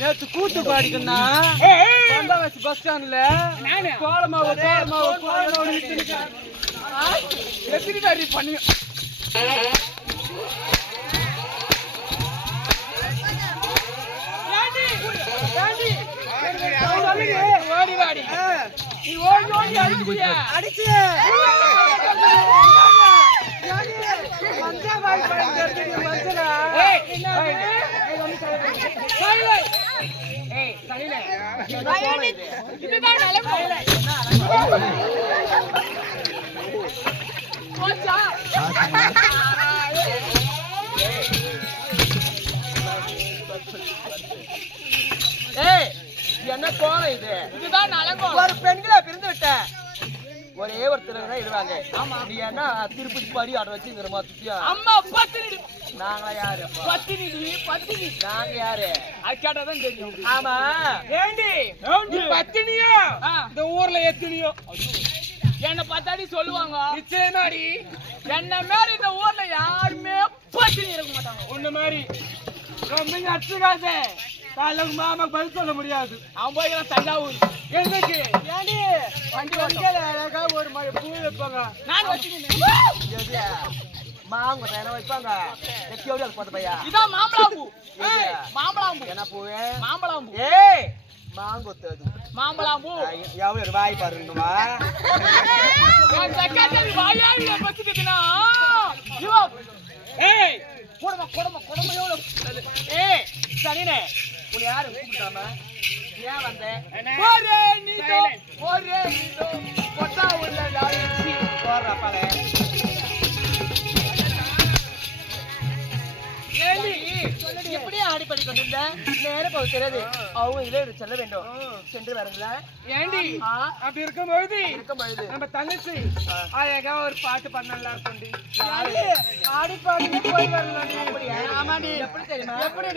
நேத்து கூத்து பாடிக்கண்ணா பந்தாவாசி பஸ் ஸ்டாண்ட்ல கோலமாவு எப்படி பண்ணி ஓடி வாடி நீ ஓடி ஓடி அடிச்சு என்ன கோலம் இது? இதுதான் நலங்கோலம். ஒரு பெண்களா பிரிந்து விட்ட ஒரே ஒருத்தர் இருவாங்க. ஆமா, நீ என்ன திருப்பதி பாடி ஆட வச்சுங்கிற மாதிரி அம்மா பத்தினி. நாங்களா யாரு? பத்தினி. நாங்க யாரு? அது கேட்டாதான் தெரியும். ஆமா, ஏண்டி பத்தினியோ இந்த ஊர்ல எத்தினியோ என்ன பார்த்தாடி சொல்லுவாங்க. நிச்சயமாடி என்ன மாதிரி இந்த ஊர்ல யாருமே பத்தினி இருக்க மாட்டாங்க. ஒண்ணு மாதிரி ரொம்ப அச்சுக்காது. காலைக்கு மாமாக்கு பதில் சொல்ல முடியாது. அவன் போய் தஞ்சாவூர் என்னைக்கு ஏண்டி அழகா ஒரு மாதிரி பூ வைப்பாங்க. நான் மாங்க வைப்பாங்க. இதான் மாம்பழாம்பூ. மாம்பழாம்பூ என்ன பூவே? மாம்பழாம்பூ. ஏய் மாங்கொத்தது மாம்பழாம்பூ. எவ்வளவு வாய் பாருங்கம்மா. வாயாடி பச்சுக்குதுன்னா ஏய் கொடுமை கொடுமை கொடுமை எவ்வளவு. ஏய் சரினே உன்னை யாரு கூப்பிட்டாம ஏன் வந்த? ஒரே நீதோ கொட்டா உள்ள லாயிச்சி போறா பாலே. ஏண்டி எப்படியே ஆடி பண்ணி கொண்டிருந்த நேரம் போக தெரியாது. அவங்க இதுல செல்ல வேண்டும் சென்று வரல. ஏண்டி அப்படி இருக்கும்பொழுது நம்ம தங்கச்சி அழகா ஒரு பாட்டு பண்ணலாம் கொண்டு ஆடி பாடி போய் வரலாம். ஆமாடி எப்படி தெரியுமா? எப்படி